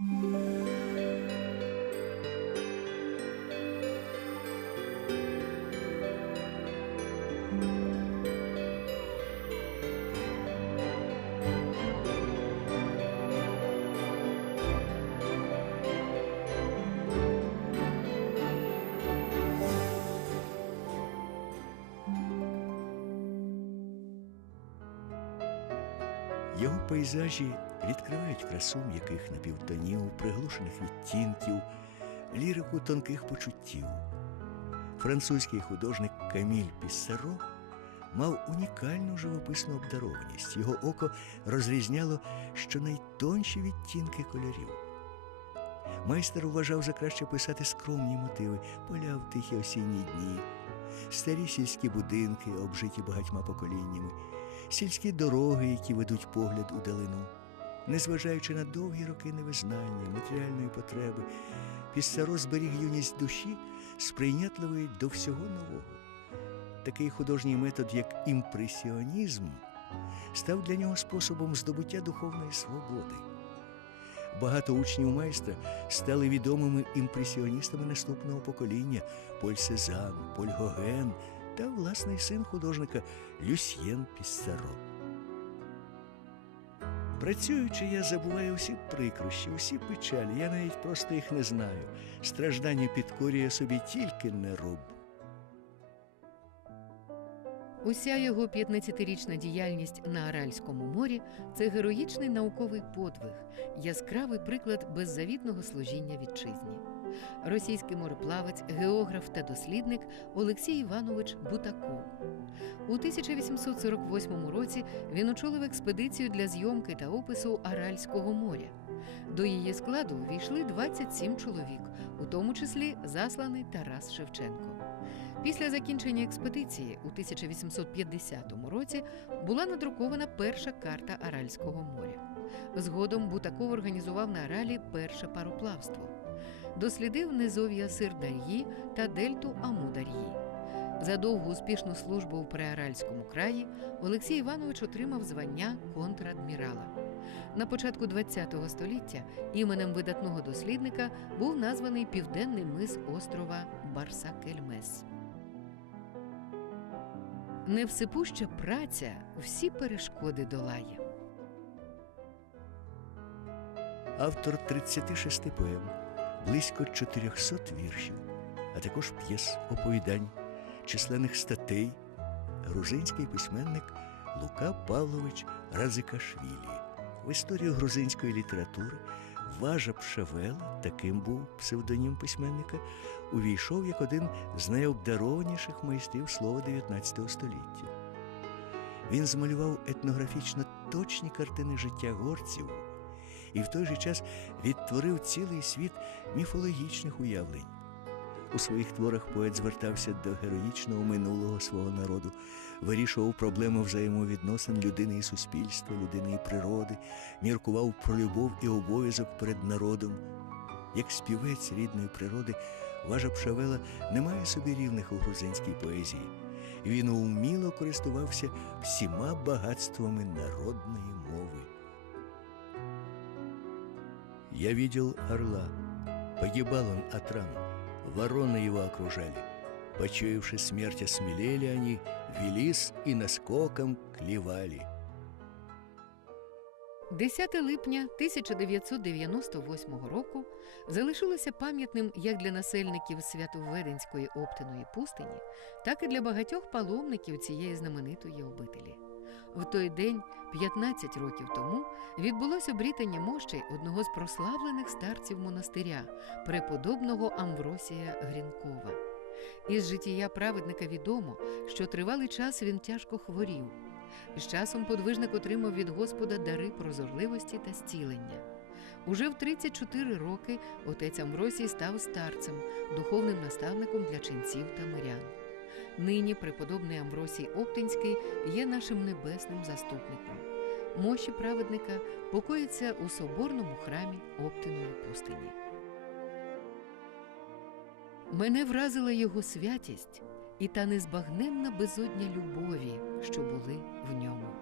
Його пейзажі відкривають красу м'яких напівтонів, приглушених відтінків, лірику тонких почуттів. Французький художник Каміль Піссаро мав унікальну живописну обдарованість. Його око розрізняло щонайтонші відтінки кольорів. Майстер вважав за краще писати скромні мотиви, поля в тихі осінні дні, старі сільські будинки, обжиті багатьма поколіннями, сільські дороги, які ведуть погляд у далину. Незважаючи на довгі роки невизнання, матеріальної потреби, Піссаро зберіг юність душі, сприйнятливої до всього нового. Такий художній метод, як імпресіонізм, став для нього способом здобуття духовної свободи. Багато учнів майстра стали відомими імпресіоністами наступного покоління Поль Сезан, Поль Гоген та власний син художника Люсьєн Піссаро. Працюючи, я забуваю усі прикрощі, усі печалі. Я навіть просто їх не знаю. Страждання підкорює собі тільки нероб. Уся його 15-річна діяльність на Аральському морі це героїчний науковий подвиг, яскравий приклад беззавітного служіння вітчизні. Російський мореплавець, географ та дослідник Олексій Іванович Бутаков. У 1848 році він очолив експедицію для зйомки та опису Аральського моря. До її складу війшли 27 чоловік, у тому числі засланий Тарас Шевченко. Після закінчення експедиції у 1850 році була надрукована перша карта Аральського моря. Згодом Бутаков організував на Аралі перше пароплавство. Дослідив низов'я Сирдар'ї та дельту Амудар'ї. За довгу успішну службу в Приаральському краї Олексій Іванович отримав звання контрадмірала. На початку ХХ століття іменем видатного дослідника був названий південний мис острова Барсакельмес. Невсипуща праця всі перешкоди долає. Автор 36 поем, близько 400 віршів, а також п'єс, оповідань, численних статей, грузинський письменник Лука Павлович Радзикашвілі. В історію грузинської літератури Важа Пшавела, таким був псевдонім письменника, увійшов як один з найобдарованіших майстрів слова 19 століття. Він змалював етнографічно точні картини життя горців і в той же час відтворив цілий світ міфологічних уявлень. У своїх творах поет звертався до героїчного минулого свого народу, вирішував проблему взаємовідносин людини і суспільства, людини і природи, міркував про любов і обов'язок перед народом. Як співець рідної природи, Важа Пшавела не має собі рівних у грузинській поезії. Він уміло користувався всіма багатствами народної мови. Я видел орла. Погибал он от ран. Вороны его окружали. Почуявши смерть, осмелели они, велись и наскоком клевали. 10 липня 1998 року залишилося пам'ятним як для насельників Святовведенської Оптиної пустині, так і для багатьох паломників цієї знаменитої обителі. В той день, 15 років тому, відбулося обрітання мощей одного з прославлених старців монастиря, преподобного Амвросія Грінкова. Із життя праведника відомо, що тривалий час він тяжко хворів. З часом подвижник отримав від Господа дари прозорливості та зцілення. Уже в 34 роки отець Амвросій став старцем, духовним наставником для ченців та мирян. Нині преподобний Амвросій Оптинський є нашим небесним заступником. Мощі праведника покоїться у соборному храмі Оптиної пустині. Мене вразила його святість і та незбагненна безодня любові, що були в ньому.